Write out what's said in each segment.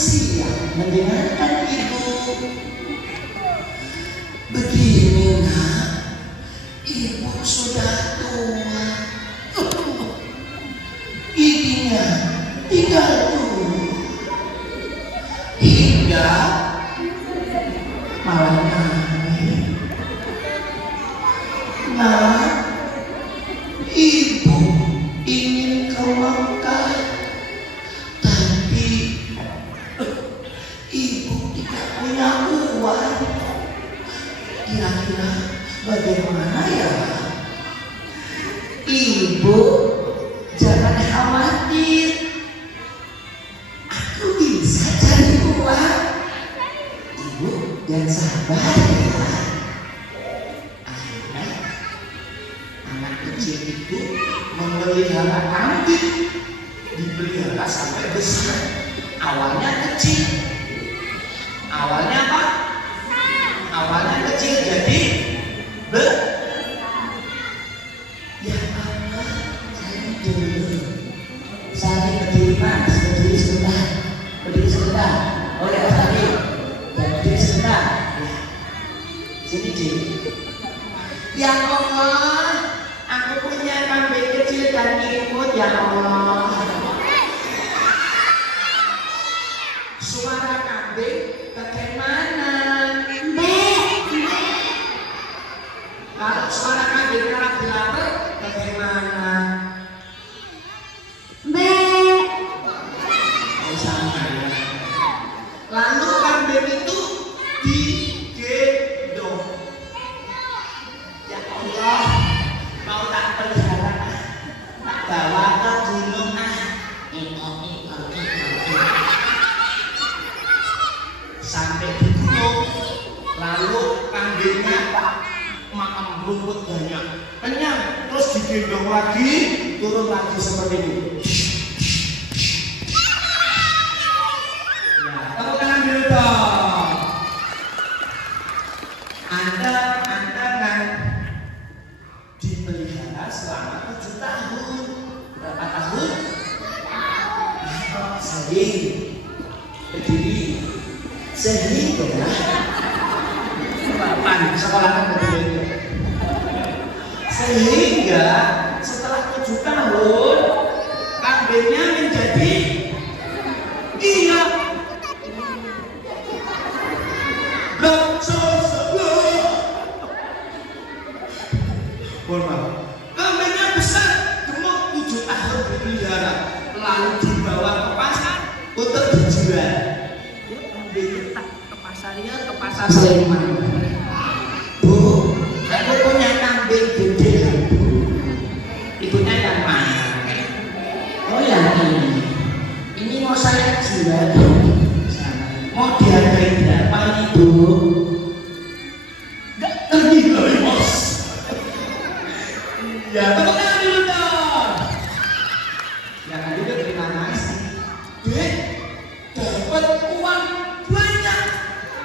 siap mendengarkan ibu. Begini nak, ibu sudah tua, giginya tinggal dulu, hingga malam nanti. Nah, ibu ingin ke Mekah, tapi ibu tidak punya uang. Kira-kira bagaimana ya? Ibu jangan khawatir, aku bisa cari uang. Ibu dan sabar ya. Akhirnya anak kecil itu memelihara kambing, dipelihara sampai besar. Awalnya kecil, awalnya apa? Awalnya kecil jadi ya Allah, saya dulu saya berdiri mas, berdiri sebentar, berdiri sebentar. Oh ya tadi, berdiri sebentar. Sini sini. Ya Allah, aku punya kambing kecil dan imut ya Allah. Suara kambing bagaimana? Kalau suara kambing karena lapar bagaimana? Sama ya. Lalu kambing itu digendong. Ya Allah, mau tak pelihara, tak bawa ke gunung sampai di gunung. Lalu kambingnya makan rumput banyak, kenyang, terus digendong lagi, turun lagi seperti itu. Ya, tepuk tangan dulu dong. Anda kan dipelihara selama 7 tahun. Berapa tahun? Sehingga sekolah sehingga setelah 7 tahun kambingnya menjadi iya kambingnya besar, gemuk, 7 tahun dipelihara, lalu dibawa ke pasar untuk dijual. Ke pasar Sleman. Bu, aku punya kambing gede. Ibunya yang mana? Oh yang ini mau saya jual. Mau dihargai berapa ibu? Enggak tergila bos. Ya tepuk tangan dulu dong. Ya kan juga terima kasih. Dek, dapat uang banyak.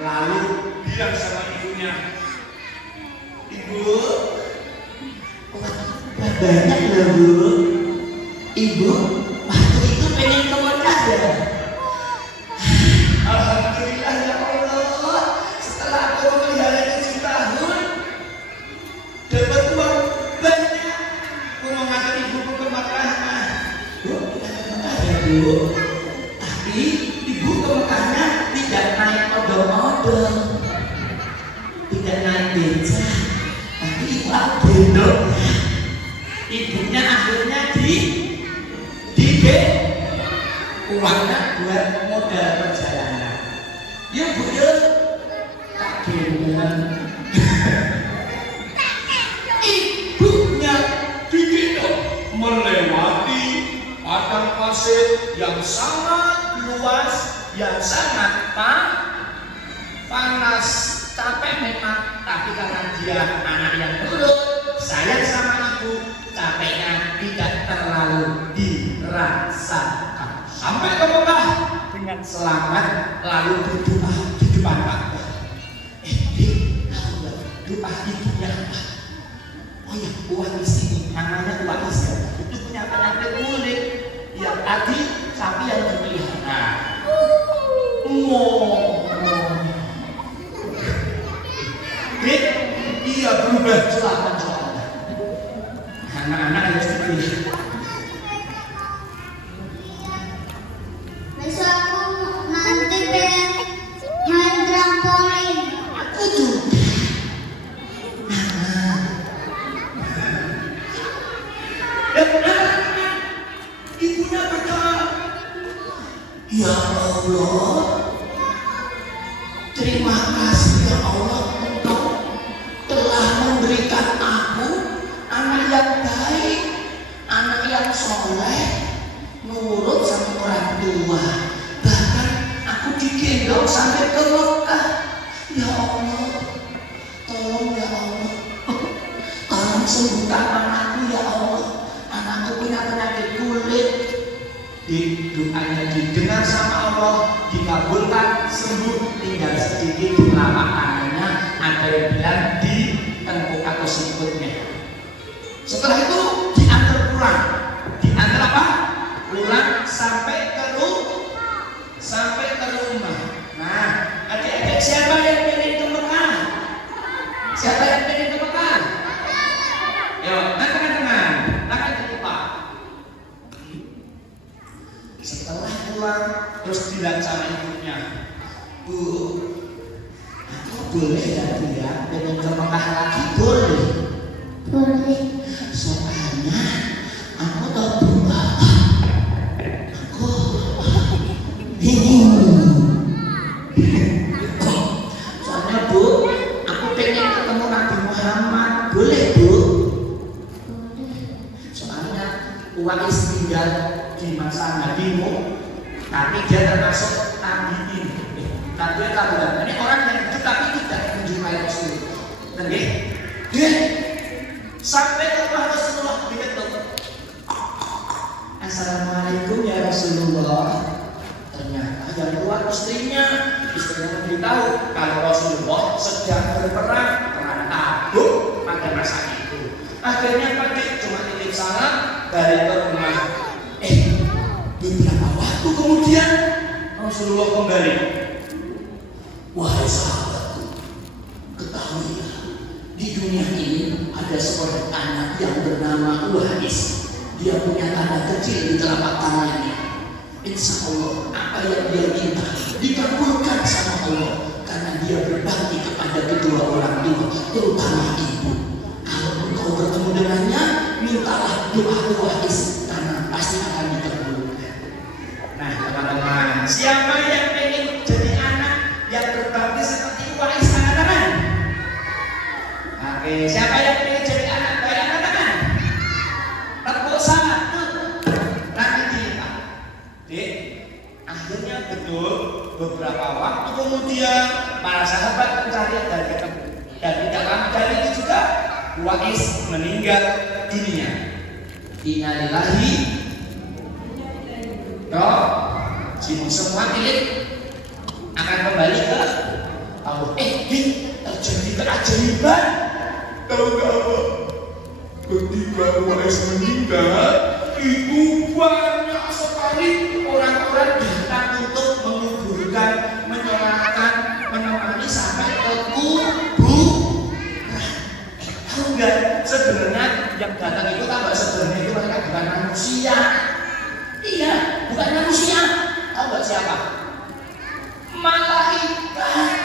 Lalu bilang sama ibunya, ibu, banyak loh bu. Ibu waktu itu pengen ke Mekah ya. Alhamdulillah ya Allah, setelah aku memelihara 7 tahun dapat uang banyak. Aku mau ngajak ibuku ke Mekah. Bu, kita ke Mekah ya bu. Tapi ibu ke Mekahnya tidak naik odong-odong, tidak naik beca, tapi ibu gendong. Ibunya akhirnya uangnya buat modal perjalanan. Ya bu ya, tak gendong. Ibunya digendong melewati padang pasir yang sangat luas, yang sangat panas, capek memang, tapi karena dia anak yang nurut, sayang sama ibu, capeknya tidak terlalu dirasakan. Sampai ke Mekah dengan selamat, lalu berdoa di depan Ka'bah. Doa ibunya apa? Oh ya, uang di sini, namanya uang Israel. Itu punya penyakit kulit yang tadi sapi yang dipelihara. silakan soalnya. Anak-anak harus dipilih. Besok aku nanti pengen main trampolin. Aku tuh. Ibunya berkata, ya Allah, terima kasih ya Allah, Engkau telah memberikan aku anak yang baik, anak yang soleh, nurut sama orang tua. Bahkan aku digendong sampai ke Mekah. Ya Allah, tolong ya Allah, tolong sembuhkan anakku ya Allah. Anakku punya penyakit kulit. Di doanya didengar sama Allah, dikabulkan, sembuh, tinggal sedikit di telapak tangannya, ada yang bilang di tengkuk atau sikutnya. Setelah itu diantar pulang. Diantar apa? Pulang sampai ke rumah. Nah, adik-adik siapa yang pengen ke Mekah? Siapa yang pengen ke Mekah? Yo, tangan-tangan, tangan terbuka. Setelah pulang terus bilang sama ibunya, Bu, aku boleh ya Bu ya pengen ke Mekah lagi? Boleh. Boleh. Soalnya aku tahu Bu, aku bingung. Soalnya Bu, aku pengen ketemu Nabi Muhammad. Boleh Bu? Soalnya Uwais tinggal di masa Nabi Nuh, tapi dia termasuk tabiin. Tabiin tabiin. Ini orang yang hidup tapi tidak menjumpai Rasul. Ngerti? Dia sampai ke rumah Rasulullah diketuk. Assalamualaikum ya Rasulullah. Ternyata yang keluar istrinya memberitahu kalau Rasulullah sedang berperang perang Tabuk pada masa itu. Akhirnya pergi cuma titip salam balik ke rumah. Beberapa waktu kemudian Rasulullah kembali. Wahai sahabatku, ketahuilah di dunia ini ada seorang anak yang bernama Uwais. Dia punya tanda kecil di telapak tangannya. Insya Allah apa yang dia minta dikabulkan sama Allah karena dia berbakti kepada kedua orang tua, terutama ibu. Kalau engkau bertemu dengannya, mintalah doa Uwais karena pasti akan dikabulkan. Nah teman-teman, siapa yang ingin jadi anak yang berbakti seperti Uwais, angkat tangan. Oke, siapa yang ingin jadi anak baik, angkat tangan. Tepuk tangan tuh, nanti kita. Dek, akhirnya betul beberapa waktu kemudian para sahabat mencari dan ketemu. Dan tidak lama dari itu juga Uwais meninggal dunia. Innalillahi. Roh, semua milik akan kembali ke Allah. Terjadi keajaiban. Tahu gak apa? Ketika Uwais meninggal, itu banyak sekali orang-orang datang untuk menguburkan, menyolatkan, menemani sampai ke kuburan. Tahu gak? Sebenarnya yang datang itu tambah sebenarnya itu mereka bukan manusia. Iya, bukan manusia. Tahu gak siapa? Malaikat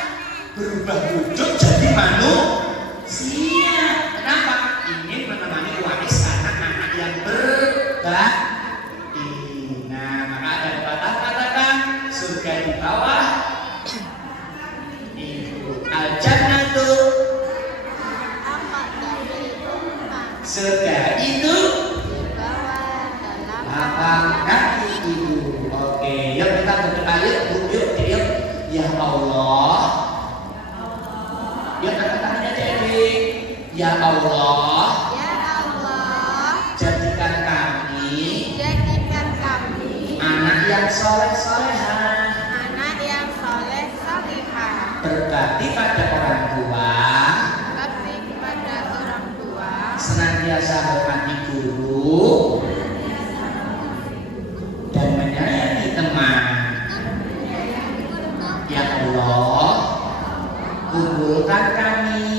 berubah wujud jadi manusia. Kenapa? Ingin menemani Uwais anak-anak yang berbakti. Nah, maka ada pepatah katakan surga di bawah itu al-jannatu, surga itu lapang kaki ibu. Oke, yuk kita berdoa yuk, yuk. Ya Allah, yuk angkat tangannya jadi. Ya Allah, jadikan kami anak yang soleh-solehah, berbakti pada orang tua, senantiasa hormati guru, dan menyayangi teman. Ya Allah, kumpulkan kami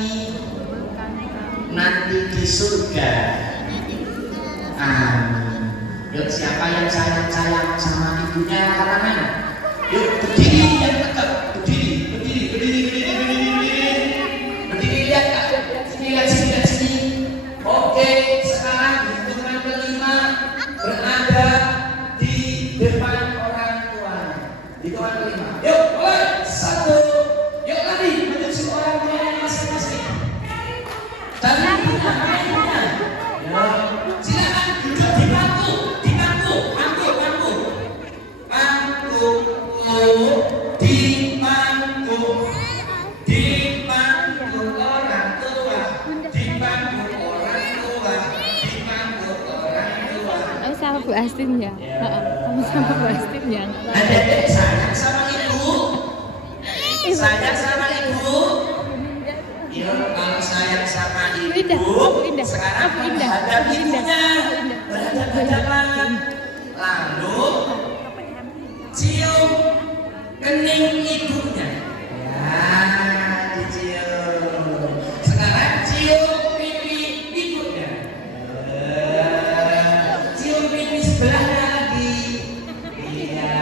surga. Yuk, siapa yang sayang-sayang sama ibunya, angkat tangan. Yuk, berdiri yang tetap, berdiri, lihat Kak, lihat sini. Oke, sekarang hitungan kelima berada di depan orang tuanya. Hitungan kelima. Yuk, mulai. 1. Yuk lari menuju orang tuanya masing-masing. Dan ibunya. Silakan duduk di bangku. Sama Bu Astin ya, sama Bu Astin ya. Adik sayang sama ibu, sayang sama ibu. Yuk, kalau sayang sama ibu, sekarang menghadap ibunya, berhadapan. Lalu cium kening ibunya. Ya, dicium. Sekarang cium pipi ibunya. Sebelahnya lagi. Iya,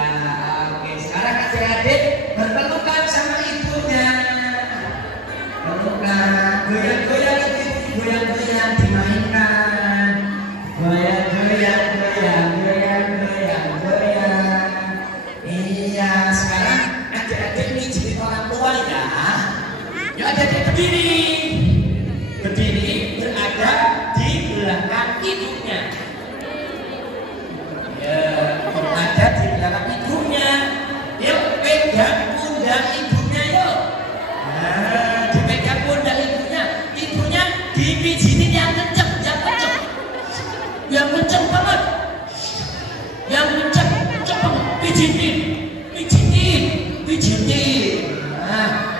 oke. Sekarang adik-adik berpelukan sama ibunya. Pelukan, goyang-goyang dimainkan. Goyang. Iya, sekarang adik-adik ini jadi orang tua ya. Yuk adik-adik berdiri berada di belakang ibunya. Ada di belakang ibunya. Yuk pegang pundak ibunya yuk. Dipegang pundak ibunya. Ibunya dipijitin yang kenceng banget. Yang kenceng banget. Pijitin.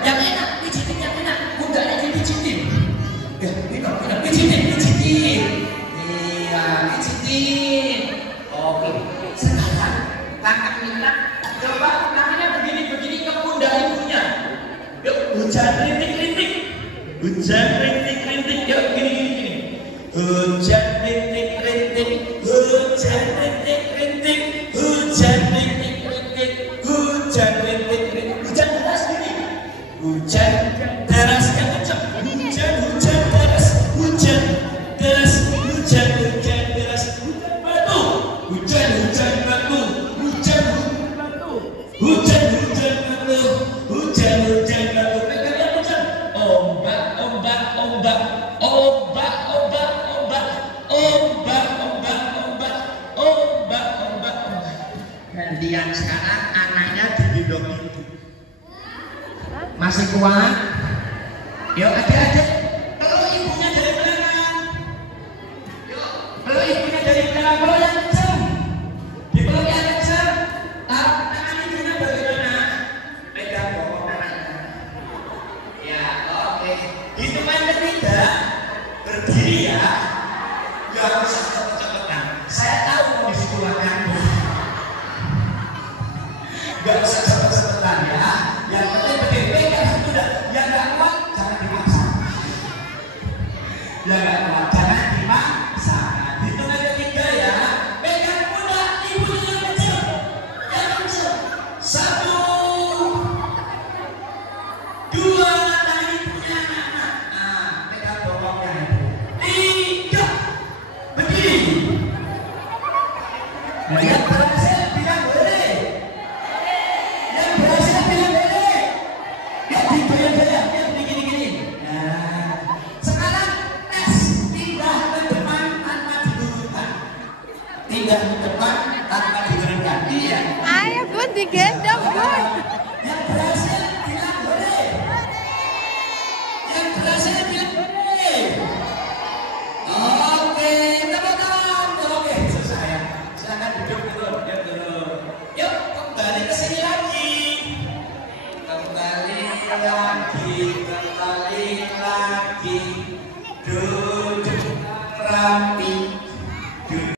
Yang enak, pijitin yang enak. Pundaknya dipijitin. Pijitin. Iya, pijitin. Oke, sekarang kakak minta coba tangannya begini ke pundak ibunya. Yuk, hujan rintik. Yuk, gini. Hujan rintik. Hujan deras gini. Hujan deras yang kencang. Hujan deras. Hujan batu. Hujan batu. Pegangnya hujan. Ombak. Gantian sekarang anaknya digendong ibu. Masih kuat? Yuk adik-adik, peluk ibunya dari belakang. Peluk yang kencang. Dipeluk yang kencang. Tangan ibunya bagaimana? Pegang bokong anaknya. Ya, oke. Hitungan ketiga, berdiri ya. Ya harus cepet-cepetan. Saya tahu mau disekolahkan. Gak usah cepet-cepetan ya. Yang penting berdiri pegang sudah. Yang gak kuat jangan dimaksa. Hitungan ketiga ya. Pegang pundak ibunya yang kecil. Yang kecil. 1, 2, tangan ibunya anak-anak. Pegang bokongnya. 3, berdiri. Yang berhasil bilang boleh. Yang begini-gini. Sekarang tes pindah ke depan tanpa digurungkan. Iya. Ayo Bun, digendong Bun. Yang berhasil bilang boleh. Oke, tepuk tangan. Oke, selesai ya. Silakan duduk dulu. Yuk, kembali ke sini lagi. Kembali lagi. Duduk rapi.